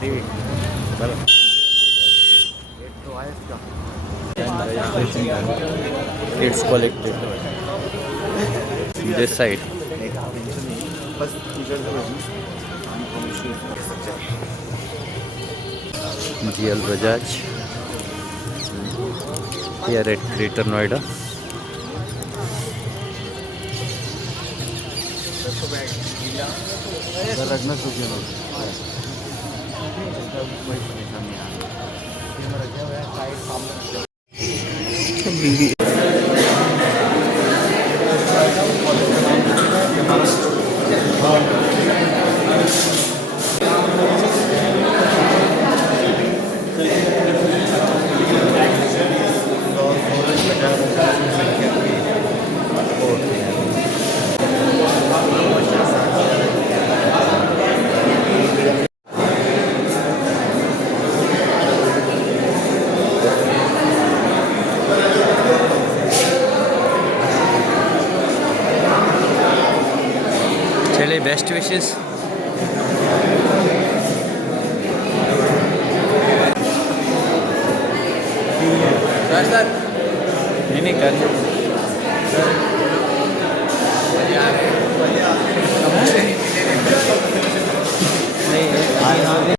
भारी It's collected this side. GL Bajaj here at Greater Noida. चलिए best wishes नहीं कर नहीं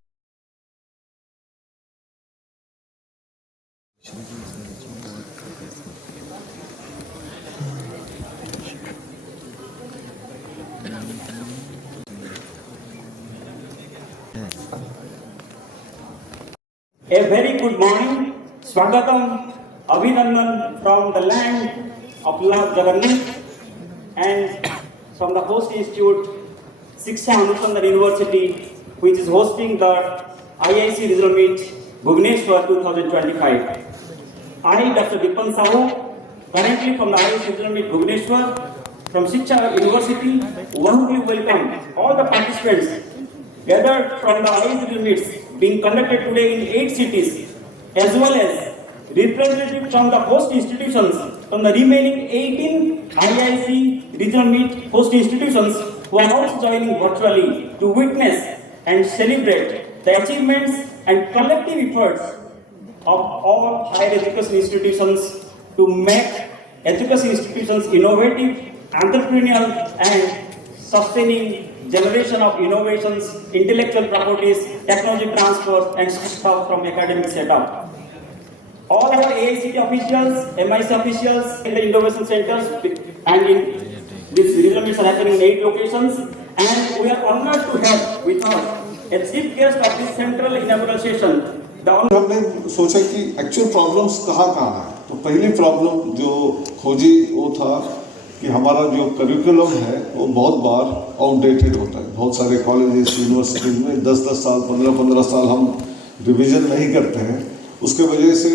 A very good morning, Swagatam, Abhinandan from the land of Lord Jagannath and from the host institute, Shiksha Anusandhan University, which is hosting the IIC Regional Meet Bhubaneswar 2025. I, Dr. Dipan Sahu, currently from the IIC Regional Meet Bhubaneswar, from Shiksha University, warmly welcome all the participants gathered from the IIC Regional Meets being conducted today in 8 cities, as well as representatives from the host institutions from the remaining 18 IIC Regional Meet host institutions who are also joining virtually to witness and celebrate the achievements and collective efforts of all higher education institutions to make education institutions innovative, entrepreneurial, and sustaining generation of innovations, intellectual properties, technology transfer, and stuff from academic setup. All our AICT officials, MIC officials in the innovation centers and in these regional meets are happening in 8 locations, and we are honored to have with us a chief guest of this central inaugural session. हमने सोचा कि actual problems कहाँ है। तो पहली problem जो खोजी वो था कि हमारा जो करिकुलम है वो बहुत बार आउटडेटेड होता है। बहुत सारे कॉलेजेस यूनिवर्सिटीज में 10-10 साल 15-15 साल हम रिवीजन नहीं करते हैं। उसके वजह से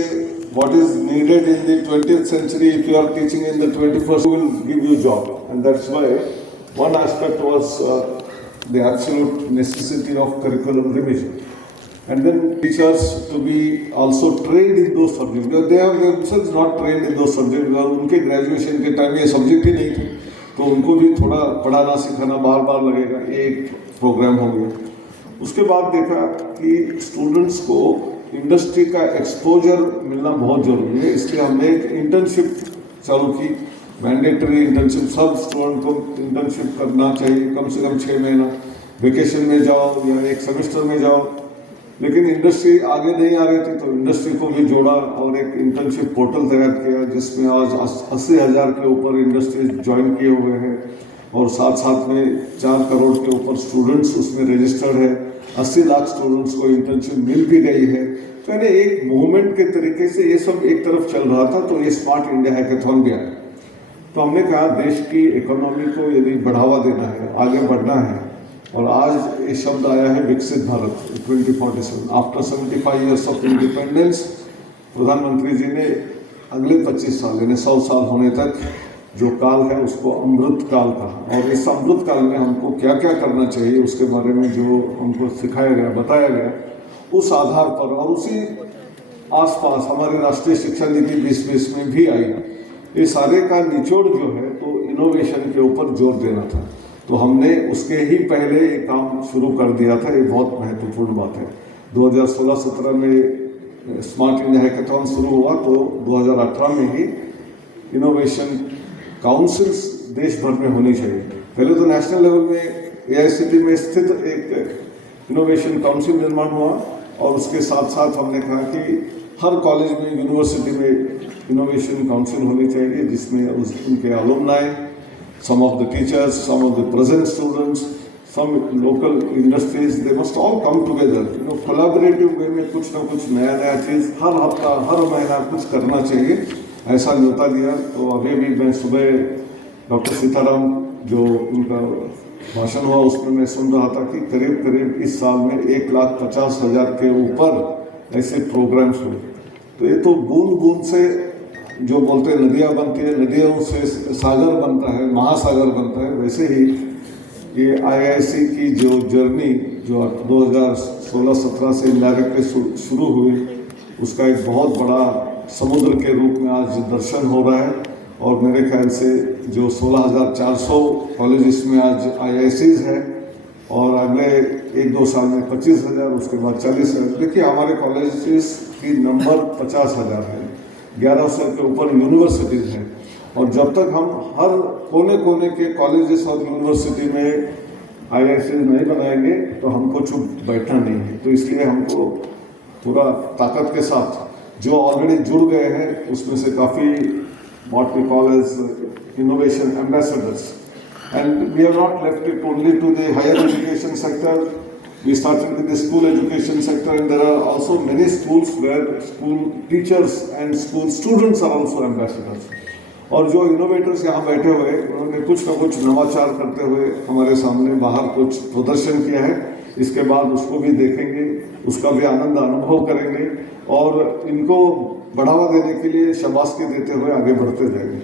what is needed in the 20th century if you are teaching in the 21st will give you job, and that's why one aspect was the absolute necessity of curriculum revision. And then teachers to be also trained in those subjects because they are themselves not trained in those subjects because उनके graduation के time ये subject ही नहीं थे, तो उनको भी थोड़ा पढ़ाना सिखाना बार लगेगा। ये एक प्रोग्राम हो गया। उसके बाद देखा कि स्टूडेंट्स को इंडस्ट्री का एक्सपोजर मिलना बहुत जरूरी है, इसलिए हमने एक इंटर्नशिप चालू की। मैंडेटरी इंटर्नशिप, सब स्टूडेंट को इंटर्नशिप करना चाहिए, कम से कम 6 महीना वेकेशन में जाओ या एक सेमेस्टर में जाओ। लेकिन इंडस्ट्री आगे नहीं आ रही थी, तो इंडस्ट्री को भी जोड़ा और एक इंटर्नशिप पोर्टल तैयार किया जिसमें आज 80,000 के ऊपर इंडस्ट्रीज ज्वाइन किए हुए हैं और साथ में 4 करोड़ के ऊपर स्टूडेंट्स उसमें रजिस्टर्ड है। 80 लाख स्टूडेंट्स को इंटर्नशिप मिल भी गई है। तो यानी एक मूवमेंट के तरीके से ये सब एक तरफ चल रहा था, तो ये स्मार्ट इंडिया हैकाथॉन भी आया। तो हमने कहा देश की इकोनॉमी को यदि बढ़ावा देना है, आगे बढ़ना है, और आज ये शब्द आया है विकसित Bharat 2047। After 75 years of independence प्रधानमंत्री जी ने अगले 25 साल यानी 100 साल होने तक जो काल है उसको अमृत काल कहा, और इस अमृत काल में हमको क्या क्या करना चाहिए उसके बारे में जो हमको सिखाया गया, बताया गया, उस आधार पर और उसी आसपास हमारी राष्ट्रीय शिक्षा नीति 2020 में भी आई। ये सारे का निचोड़ जो है तो इनोवेशन के ऊपर जोर देना था, तो हमने उसके ही पहले ये काम शुरू कर दिया था। ये बहुत महत्वपूर्ण बात है। 2016-17 में स्मार्ट इंडिया हैकाथॉन शुरू हुआ तो 2018 में ही इनोवेशन काउंसिल्स देश भर में होनी चाहिए। पहले तो नेशनल लेवल में AICTE में स्थित एक इनोवेशन काउंसिल निर्माण हुआ और उसके साथ साथ हमने कहा कि हर कॉलेज में, यूनिवर्सिटी में इनोवेशन काउंसिल होनी चाहिए जिसमें उनके alumni, some of the teachers, some of the present students, some local industries, they must all come together, collaborative way में कुछ ना कुछ नया चीज़ हर हफ्ता, हर महीना कुछ करना चाहिए, ऐसा न्योता दिया। तो अभी भी मैं सुबह डॉक्टर सीताराम जो उनका भाषण हुआ उसमें मैं सुन रहा था कि करीब इस साल में 1,50,000 के ऊपर ऐसे प्रोग्राम्स हुए। तो ये तो बूंद बूंद से जो बोलते हैं नदियाँ बनती है, नदियों से सागर बनता है, महासागर बनता है, वैसे ही ये IIC की जो जर्नी जो 2016-17 से इनडायरेक्टली शुरू हुई उसका एक बहुत बड़ा समुद्र के रूप में आज दर्शन हो रहा है। और मेरे ख्याल से जो 16,400 कॉलेजेस में आज IICs है और अगले 1-2 साल में 25,000, उसके बाद 40,000। देखिए हमारे कॉलेजेस की नंबर 50,000 है, 1100 के ऊपर यूनिवर्सिटीज़ हैं और जब तक हम हर कोने कोने के कॉलेजेस और यूनिवर्सिटी में IICs नहीं बनाएंगे तो हमको चुप बैठना नहीं है। तो इसलिए हमको पूरा ताकत के साथ जो ऑलरेडी जुड़ गए हैं उसमें से काफ़ी what we call as innovation ambassadors, and we have not left it only to the higher education sector. We started with the school education sector, and there are also many schools where school teachers and school students are also ambassadors. और जो innovators यहाँ बैठे हुए उन्होंने कुछ ना कुछ नवाचार करते हुए हमारे सामने बाहर कुछ प्रदर्शन किया है। इसके बाद उसको भी देखेंगे, उसका भी आनंद अनुभव करेंगे और इनको बढ़ावा देने के लिए शाबाशी देते हुए आगे बढ़ते जाएंगे।